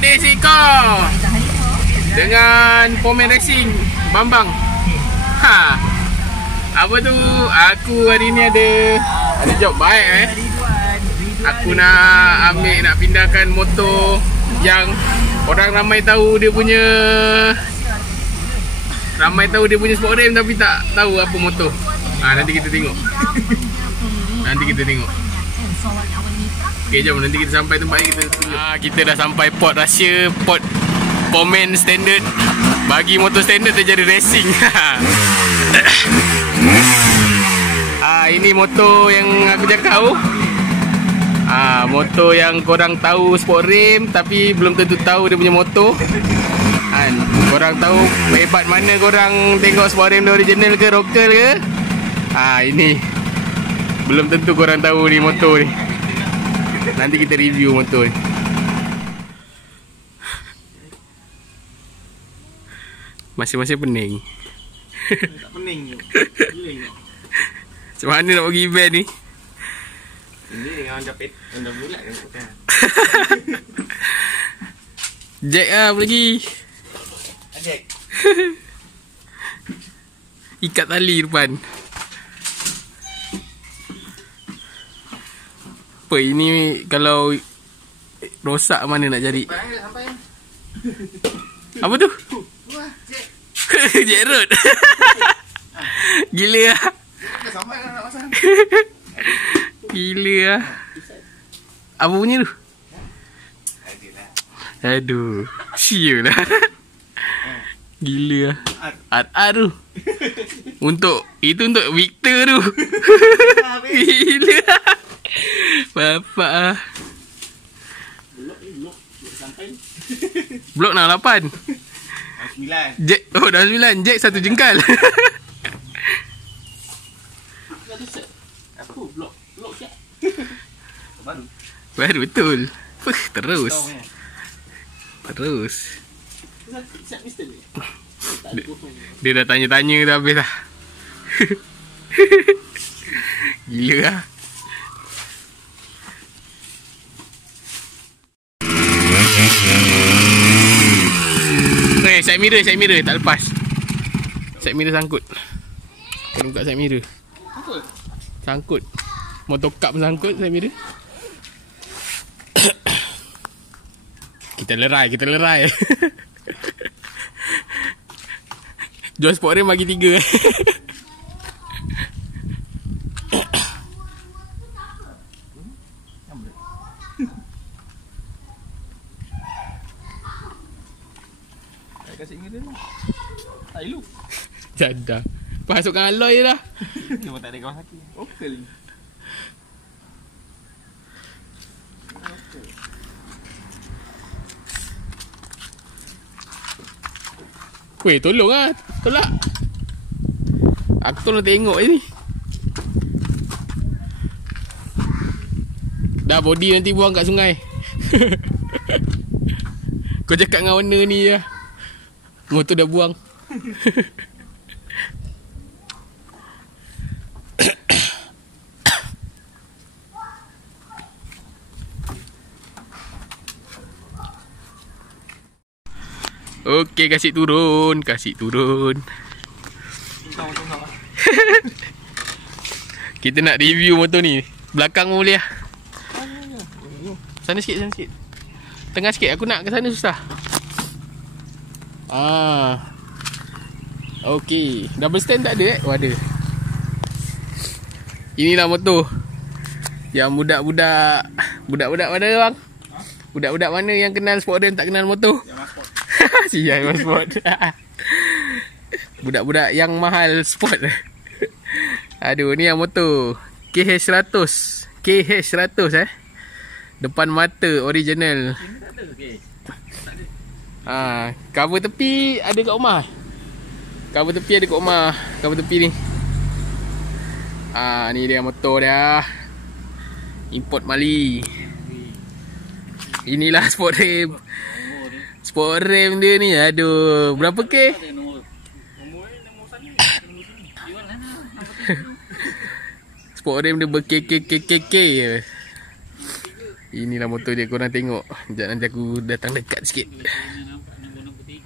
Desi kau dengan Pomen Racing Bambang. Apa tu? Aku hari ni ada job baik Aku nak pindahkan motor yang orang ramai tahu dia punya sport rim tapi tak tahu apa motor. Nanti kita tengok. Okay, jom nanti kita sampai tempat kita. Kita dah sampai port Russia, port Pomen standard. Bagi motor standard dia jadi racing. Ini motor yang aku cakap. Motor yang korang tahu sport rim tapi belum tentu tahu dia punya motor. Korang tahu hebat mana korang tengok sport rim dia original ke local ke? Ini belum tentu korang tahu ni motor ni. Nanti kita review motor ni. Masih pening. Tak pening je. Macam mana nak pergi event ni? Ini dengan anda bulat kan. Jack apa lagi? Jack. Ikat tali depan. Apa ini kalau rosak mana nak cari? Sampai. Apa tu? Wah, Jack. Jack Road. Gila lah. Sampai nak pasang. Gila lah. Apa bunyi tu? Aduh, sial lah. Gila lah. Art tu. Untuk Victor tu. Gila lah. Bapak lah. Blok sampai. Blok 68. 9. Jack, dah 9. Jack satu jengkal. Apa blok Jack? Baru betul. Terus. Dia dah tanya-tanya dah habis dah. Gila lah. Side mirror tak lepas. Side mirror sangkut. Kena buka side mirror. Sangkut. Motor cup sangkut side mirror. Kita lerai. Jual sport rim bagi 3. Kasih ingat dia lah. Tak elok. Jadah. Masukkan alloy je dah. Cuma tak ada kawan kaki. Okey. Weh, tolong lah. Tolak. Aku tolong tengok je ni. Dah body nanti buang kat sungai. Kau cakap dengan warna ni je. Motor dah buang. Okey, kasih turun. Kita nak review motor ni. Belakang pun boleh lah. Sana sikit. Tengah sikit, aku nak ke sana susah. Okey, double stand tak ada Oh, ada. Inilah motor yang budak-budak mana bang? Budak-budak mana yang kenal sport rim tak kenal motor? Sial Mas Sport. Budak-budak yang mahal sport. Aduh, ni yang motor KH100 Depan mata original. Cover tepi ada kat rumah. Cover tepi ni. Ni dia motor dia. Import Mali. Inilah sport rim. Sport rim dia ni. Aduh, berapa K? Sport rim dia ber-K je. Inilah motor dia, korang tengok. Sekejap nanti aku datang dekat sikit. Nampak nombor 3.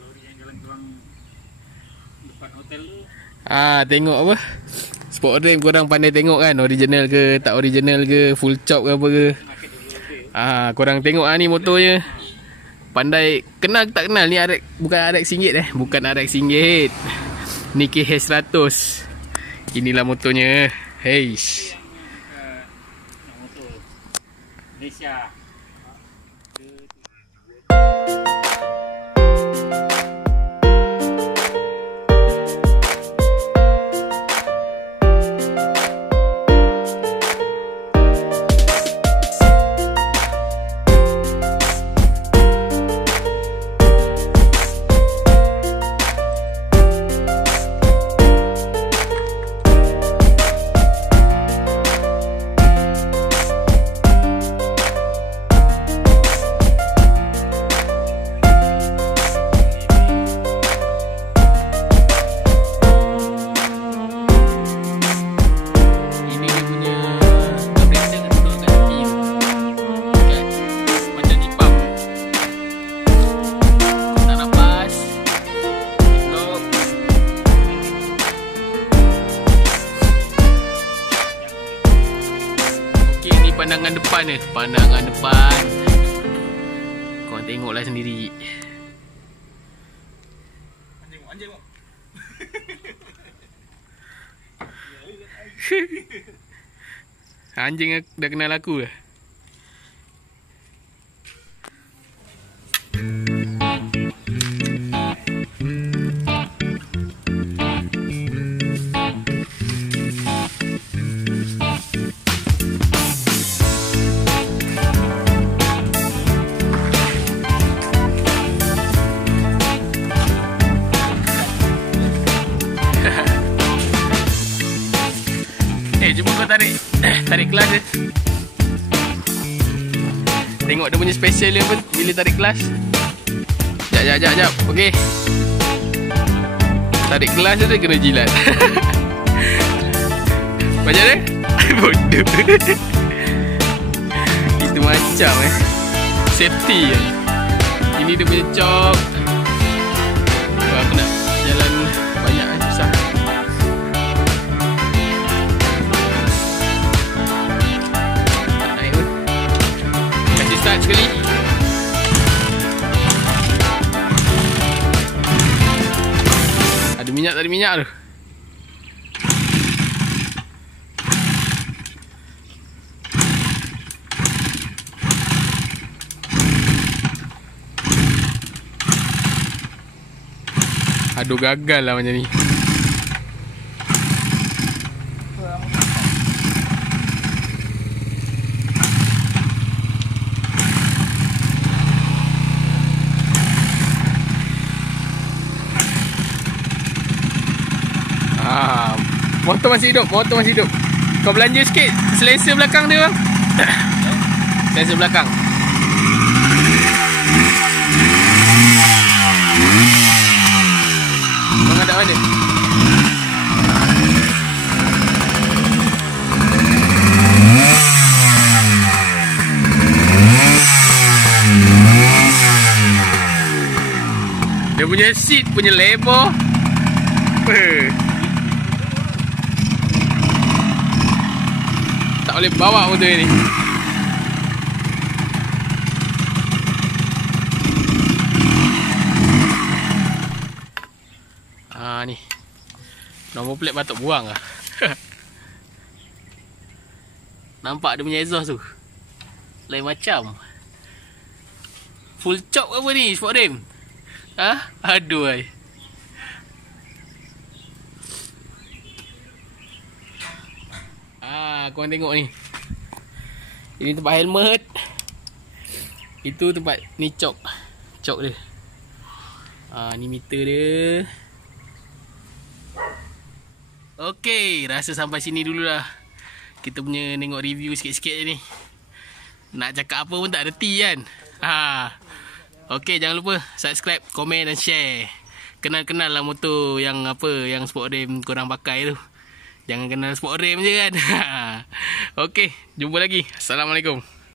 Lori yang jalan keluar depan hotel tu. Tengok apa? Sport rim korang pandai tengok kan, original ke tak original ke, full chop ke apa ke. Korang tengok ni motornya. Pandai kenal tak kenal ni RX, bukan RX RM1 bukan RX RM1. Ni KH100. Inilah motornya. Heish. Motor Malaysia. Pandangan depan ni, pandangan depan. Kau tengoklah sendiri. Anjing. Anjing dah kenal aku dah. Jom kau tarik kelas dia. Tengok dia punya special dia apa bila tarik kelas. Jap. Okey. Tarik kelas dia kena jilat. Macam mana? Bodoh. Itu macam safety je. Ini dia punya cok. Aku nak jalan banyak susah. Start sekali. Ada minyak tak ada minyak tu. Aduh gagal lah macam ni. Motor masih hidup. Kau belanja sikit selesa belakang dia bang. Selesa belakang. Bang ada mana? Dia punya seat punya lebar. Tak boleh bawa motor ni. Ni nombor plate patut buang lah. Nampak dia punya exhaust tu lain macam. Full chop apa ni sport rim? Aduh ai. Korang tengok ni. Ini tempat helmet. Itu tempat ni cok dia. Ni meter dia. Okey, rasa sampai sini dululah. Kita punya tengok review sikit-sikit je ni. Nak cakap apa pun tak reti kan. Okey, jangan lupa subscribe, komen dan share. kenal-kenal lah motor yang apa, yang sport rim korang pakai tu. Jangan kenal sport rim je kan. Okey, jumpa lagi. Assalamualaikum.